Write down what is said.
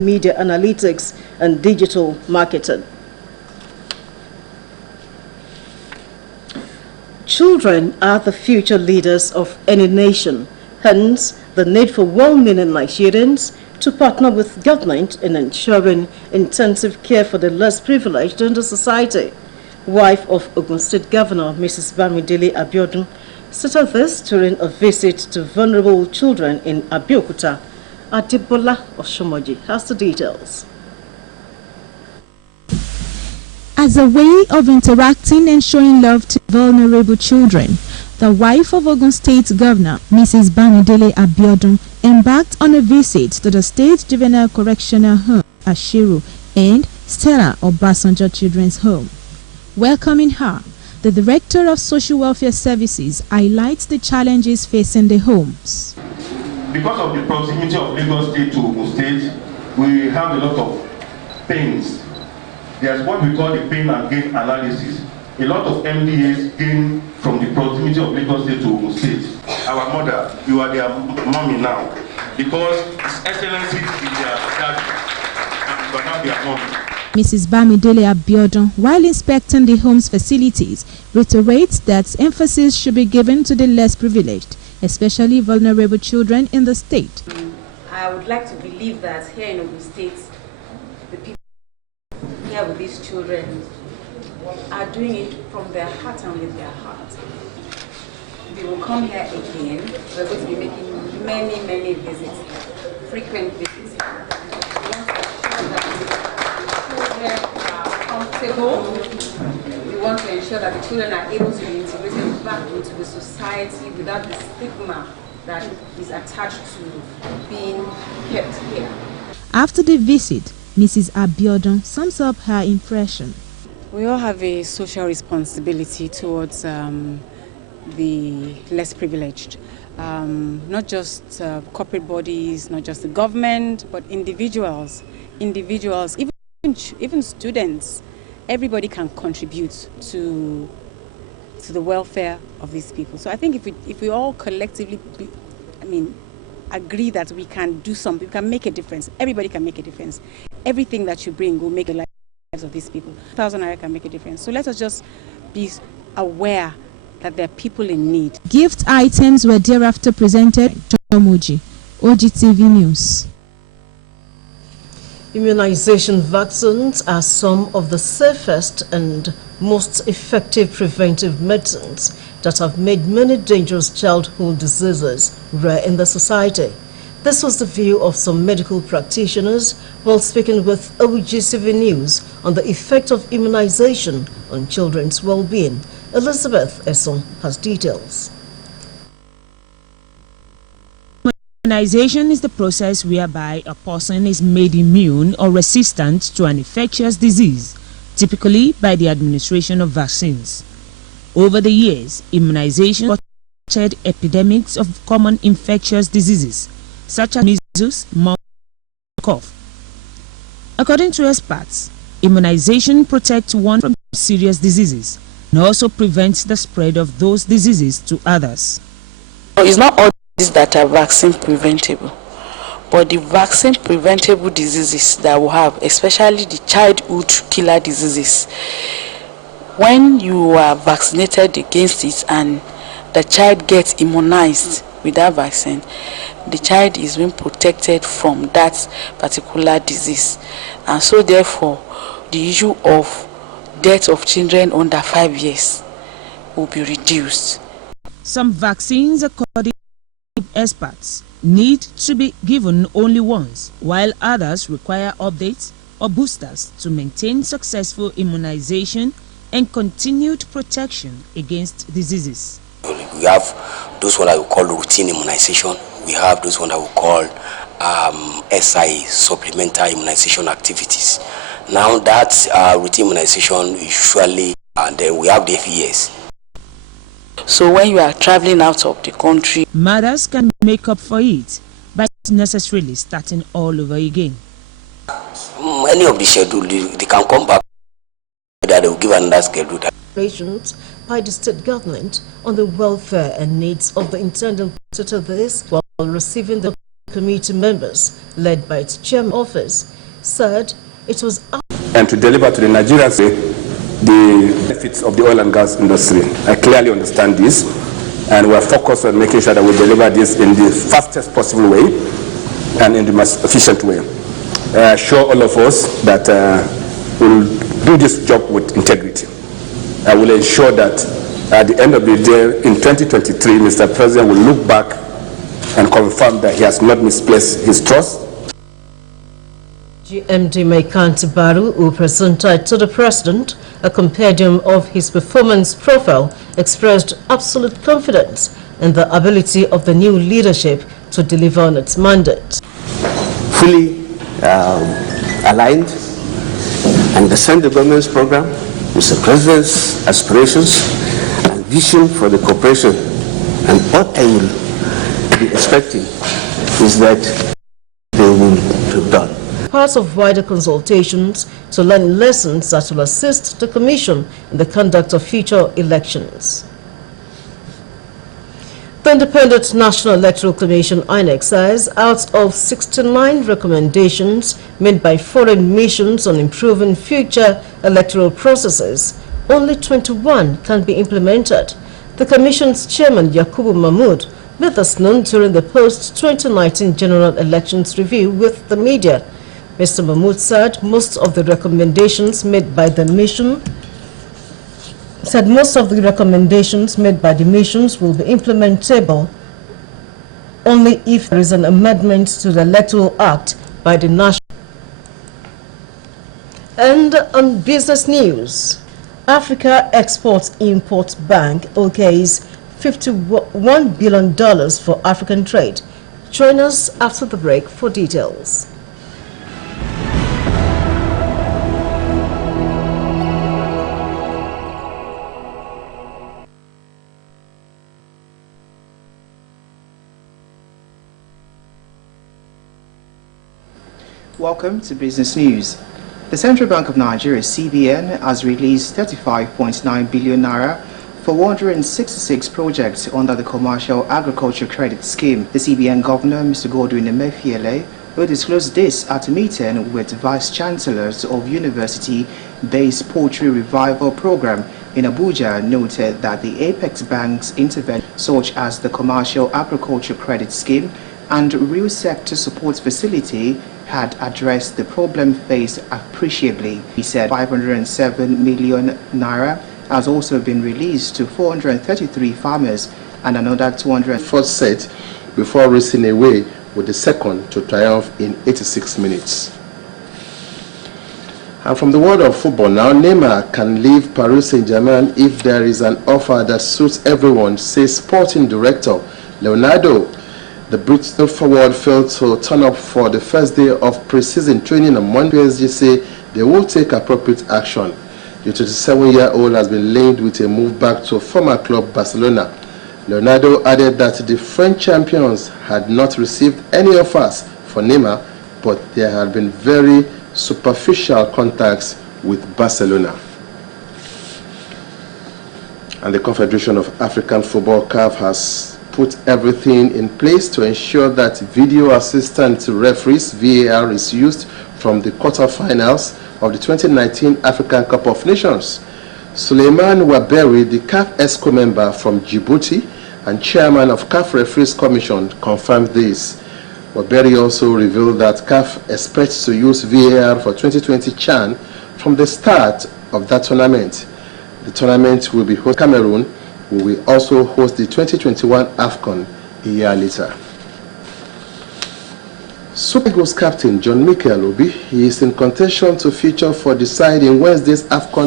media analytics and digital marketing. Children are the future leaders of any nation, hence the need for well-meaning Nigerians to partner with government in ensuring intensive care for the less privileged in the society. Wife of Ogun State Governor Mrs. Bamidele Abiodun stated this during a visit to vulnerable children in Abeokuta. Adibola Oshomoji has the details. As a way of interacting and showing love to vulnerable children, the wife of Ogun State Governor, Mrs. Bamidele Abiodun, embarked on a visit to the State Juvenile Correctional Home, Ashiru, and Stella Obasanjo Children's Home. Welcoming her, the Director of Social Welfare Services highlights the challenges facing the homes. Because of the proximity of Lagos State to Ogun State, we have a lot of pains. There's what we call the pain and gain analysis. A lot of MDAs gain from the proximity of Lagos State to Ogun State. Our mother, you are their mommy now, because His Excellency is their daddy, and you are now their mommy. Mrs. Bamidele Abiodun, while inspecting the home's facilities, reiterates that emphasis should be given to the less privileged, especially vulnerable children in the state. I would like to believe that here in Ogun State, the people here with these children are doing it from their heart and with their heart. We will come here again. We're going to be making many visits, frequent visits. We want to ensure that the children are able to be integrated back into the society without the stigma that is attached to being kept here. After the visit, Mrs. Abiodun sums up her impression. We all have a social responsibility towards the less privileged. Not just corporate bodies, not just the government, but individuals, even students. Everybody can contribute to the welfare of these people. So I think if we all collectively, agree that we can do something, we can make a difference. Everybody can make a difference. Everything that you bring will make the lives of these people. 1,000 naira can make a difference. So let us just be aware that there are people in need. Gift items were thereafter presented. Ogtv News. Immunization vaccines are some of the safest and most effective preventive medicines that have made many dangerous childhood diseases rare in the society. This was the view of some medical practitioners while speaking with Ogtv News on the effect of immunization on children's well-being. Elizabeth Esson has details. Immunization is the process whereby a person is made immune or resistant to an infectious disease, typically by the administration of vaccines. Over the years, immunization has epidemics of common infectious diseases, such as measles, mumps, and cough. According to experts, immunization protects one from serious diseases and also prevents the spread of those diseases to others. It's not all diseases that are vaccine preventable, but the vaccine preventable diseases that we have, especially the childhood killer diseases, when you are vaccinated against it and the child gets immunized with that vaccine, the child is being protected from that particular disease. And so therefore, the issue of death of children under 5 years will be reduced. Some vaccines, according to experts, need to be given only once, while others require updates or boosters to maintain successful immunization and continued protection against diseases. We have those one that we call routine immunization. We have those one that we call SI, supplementary immunization activities. Now that routine immunization usually, and then we have the FES. So when you are traveling out of the country, mothers can make up for it by not necessarily starting all over again. Any of the schedule, they can come back, that they will give another schedule. Patients by the state government on the welfare and needs of the intended to this while receiving the Committee members, led by its chairman office, said it was and to deliver to the Nigerians the benefits of the oil and gas industry. I clearly understand this, and we are focused on making sure that we deliver this in the fastest possible way and in the most efficient way. I assure all of us that we'll do this job with integrity. I will ensure that at the end of the day, in 2023, Mr. President will look back and confirm that he has not misplaced his trust. GMD Maikanti Baru, who presented to the President a compendium of his performance profile, expressed absolute confidence in the ability of the new leadership to deliver on its mandate. Fully aligned and understand the government's program, Mr. President's aspirations and vision for the corporation. And what I will be expecting is that they will have done. Part of wider consultations to learn lessons that will assist the Commission in the conduct of future elections. The Independent National Electoral Commission, INEC, says out of 69 recommendations made by foreign missions on improving future electoral processes, only 21 can be implemented. The Commission's chairman, Yakubu Mahmood, made this known during the post-2019 General Elections review with the media. Mr. Mahmood said most of the recommendations made by the mission will be implementable only if there is an amendment to the Electoral Act by the National. And on business news, Africa Export-Import Bank okays $51 billion for African trade. Join us after the break for details. Welcome to Business News. The Central Bank of Nigeria, CBN, has released 35.9 billion naira for 166 projects under the Commercial Agriculture Credit Scheme. The CBN Governor, Mr. Godwin Emefiele, who disclosed this at a meeting with Vice Chancellors of University-based Poultry Revival Program in Abuja, noted that the Apex Bank's intervention, such as the Commercial Agriculture Credit Scheme and Real Sector Support Facility, had addressed the problem faced appreciably. He said 507 million naira has also been released to 433 farmers and another 200 first set before racing away with the second to triumph in 86 minutes. And from the world of football now, Neymar can leave Paris Saint-Germain if there is an offer that suits everyone, says sporting director Leonardo. The British forward failed to turn up for the first day of pre-season training on Monday. PSG say they will take appropriate action. The 27-year-old has been linked with a move back to former club Barcelona. Leonardo added that the French champions had not received any offers for Neymar, but there had been very superficial contacts with Barcelona. And the Confederation of African Football, CAF, has put everything in place to ensure that video assistant to referees, VAR, is used from the quarterfinals of the 2019 African Cup of Nations. Suleiman Waberi, the CAF ESCO member from Djibouti and chairman of CAF Referees Commission, confirmed this. Waberi also revealed that CAF expects to use VAR for 2020 CHAN from the start of that tournament. The tournament will be hosted in Cameroon. We will also host the 2021 AFCON a year later. Super Eagles captain John Mikel Obi is in contention to feature for deciding Wednesday's AFCON